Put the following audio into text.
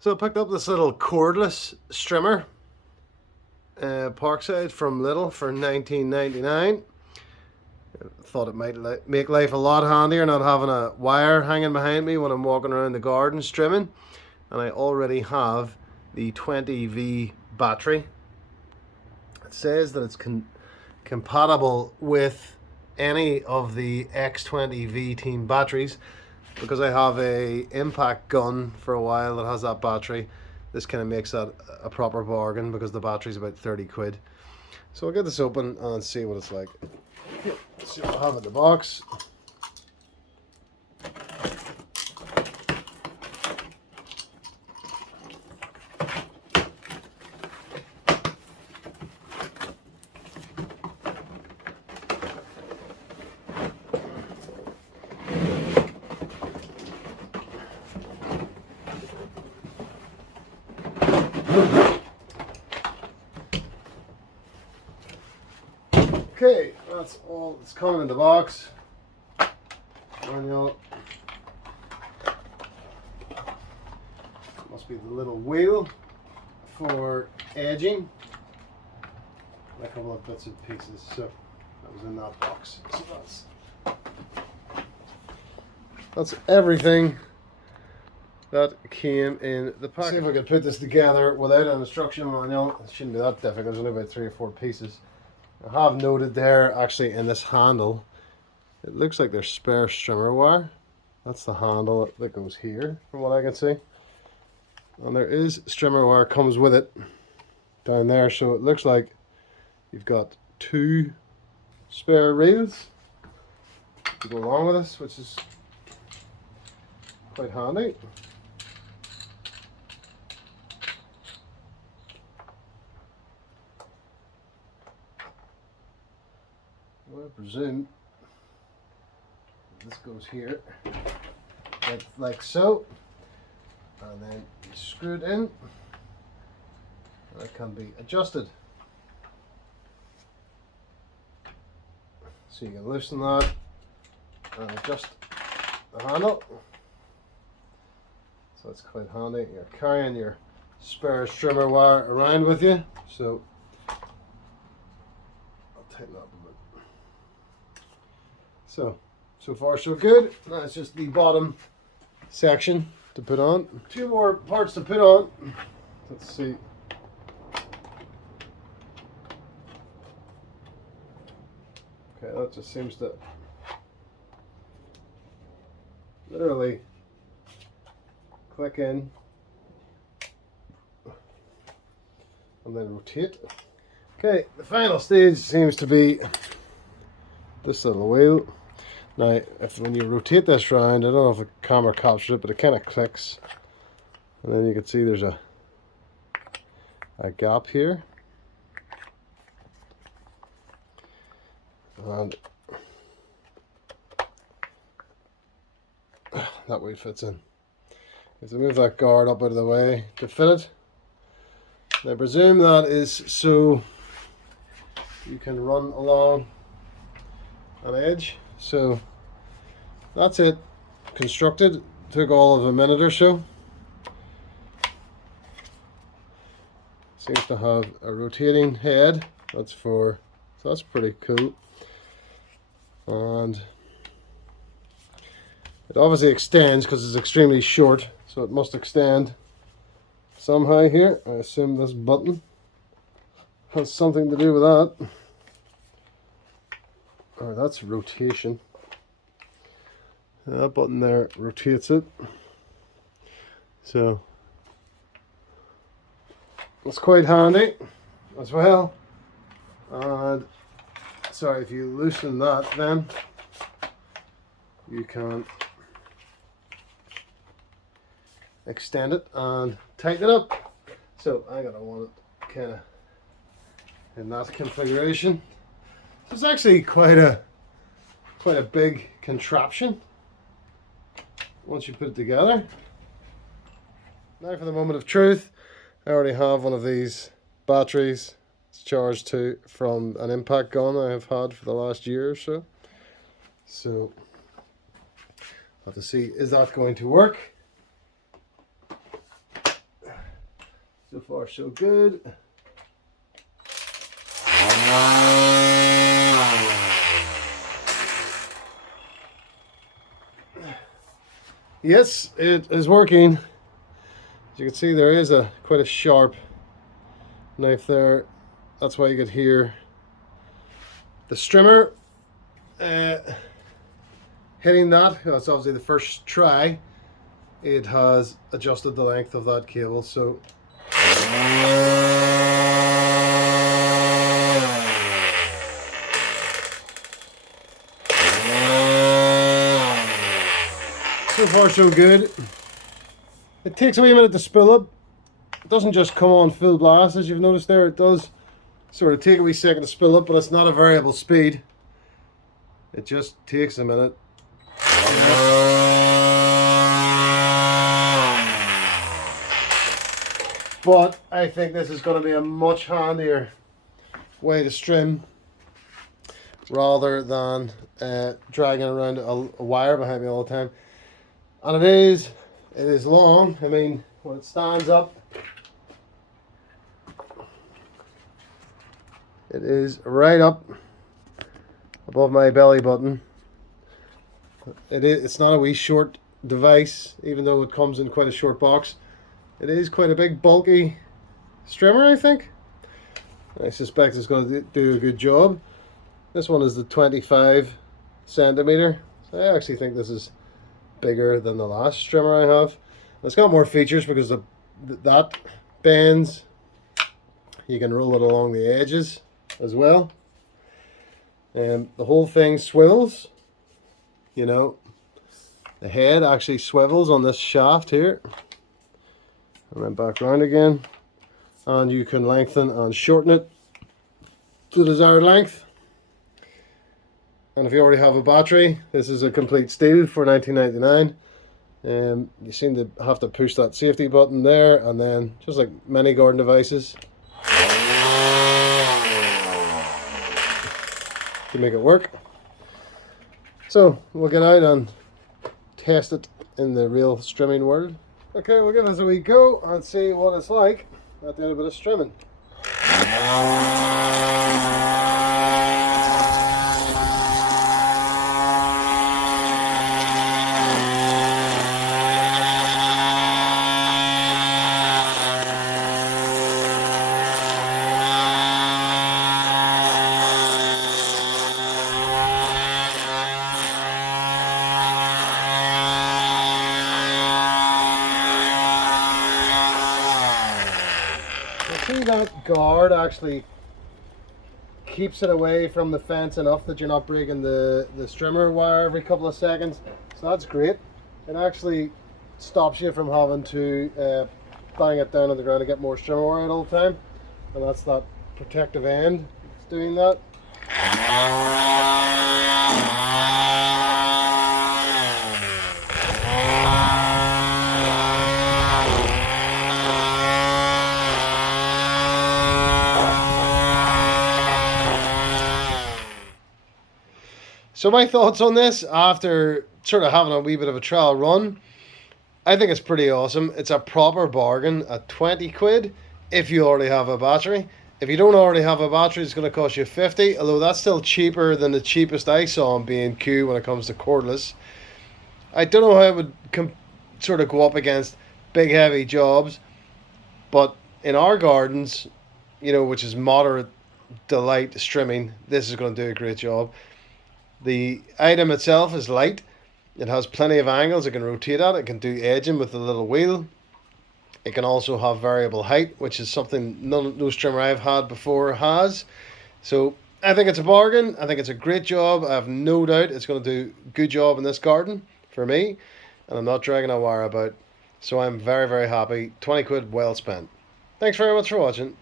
So I picked up this little cordless strimmer, Parkside from Lidl for $19.99. Thought it might make life a lot handier not having a wire hanging behind me when I'm walking around the garden strimming. And I already have the 20V battery. It says that it's compatible with any of the X20V team batteries, because I have a impact gun for a while that has that battery. This kind of makes that a proper bargain because the battery's about 30 quid. So I'll get this open and see what it's like. Let's see what I have in the box. Okay, that's all that's coming in the box. Manual. Must be the little wheel for edging. And a couple of bits and pieces. So that was in that box. So that's everything that came in the package. See if I can put this together without an instruction manual. It shouldn't be that difficult. There's only about 3 or 4 pieces. I have noted there, actually, in this handle, it looks like there's spare strimmer wire. That's the handle that goes here, from what I can see. And there is strimmer wire comes with it down there, so it looks like you've got 2 spare reels to go along with this, which is quite handy. I presume this goes here, like so, and then you screw it in, and it can be adjusted. So you can loosen that and adjust the handle. So it's quite handy. You're carrying your spare strimmer wire around with you, so I'll tighten that up a bit. So far so good. Now it's just the bottom section to put on. 2 more parts to put on. Let's see. Okay, that just seems to literally click in and then rotate. Okay, the final stage seems to be this little wheel. Now, when you rotate this round, I don't know if the camera captures it, but it kind of clicks, and then you can see there's a gap here, and that way it fits in. You have to move that guard up out of the way to fit it. And I presume that is so you can run along an edge. So that's it constructed. Took all of a minute or so. Seems to have a rotating head. So that's pretty cool. And it obviously extends because it's extremely short, so it must extend somehow here. I assume this button has something to do with that. Oh, that's rotation. That button there rotates it. So it's quite handy as well. And sorry, if you loosen that, then you can extend it and tighten it up. So I'm gonna want it kind of in that configuration. So it's actually quite a big contraption once you put it together. Now for the moment of truth. I already have one of these batteries. It's charged to from an impact gun I have had for the last year or so. So I'll have to see, is that going to work? So far so good. Yes, it is working. As you can see, there is quite a sharp knife there. That's why you could hear the strimmer hitting that. That's obviously the first try. It has adjusted the length of that cable, so so far so good. It takes a wee minute to spool up. It doesn't just come on full blast, as you've noticed there. It does sort of take a wee second to spool up, but it's not a variable speed. It just takes a minute. But I think this is going to be a much handier way to strim rather than dragging around a wire behind me all the time. And it is long. I mean, when it stands up, it is right up above my belly button. It's not a wee short device, even though it comes in quite a short box. It is quite a big, bulky strimmer, I think. I suspect it's going to do a good job. This one is the 25 centimeter. So I actually think this is bigger than the last strimmer I have. It's got more features because that bends. You can roll it along the edges as well. And the whole thing swivels. You know, the head actually swivels on this shaft here. And then back around again. And you can lengthen and shorten it to the desired length. And if you already have a battery, this is a complete steal for $19.99. You seem to have to push that safety button there, and then just like many garden devices to make it work. So we'll get out and test it in the real strimming world. Okay, we'll give this a wee go and see what it's like at the end of a bit of strimming. See, that guard actually keeps it away from the fence enough that you're not breaking the strimmer wire every couple of seconds, so that's great. It actually stops you from having to bang it down on the ground and get more strimmer wire out all the time, and that's that protective end. It's doing that. So my thoughts on this, after sort of having a wee bit of a trial run, I think it's pretty awesome. It's a proper bargain at 20 quid if you already have a battery. If you don't already have a battery, it's going to cost you 50, although that's still cheaper than the cheapest I saw on B&Q when it comes to cordless. I don't know how it would sort of go up against big heavy jobs, but in our gardens, you know, which is moderate delight strimming, this is going to do a great job. The item itself is light. It has plenty of angles. It can rotate at. It can do edging with the little wheel. It can also have variable height, which is something no strimmer I've had before has. So I think it's a bargain. I think it's a great job. I have no doubt it's going to do a good job in this garden for me. And I'm not dragging a wire about. So I'm very, very happy. 20 quid well spent. Thanks very much for watching.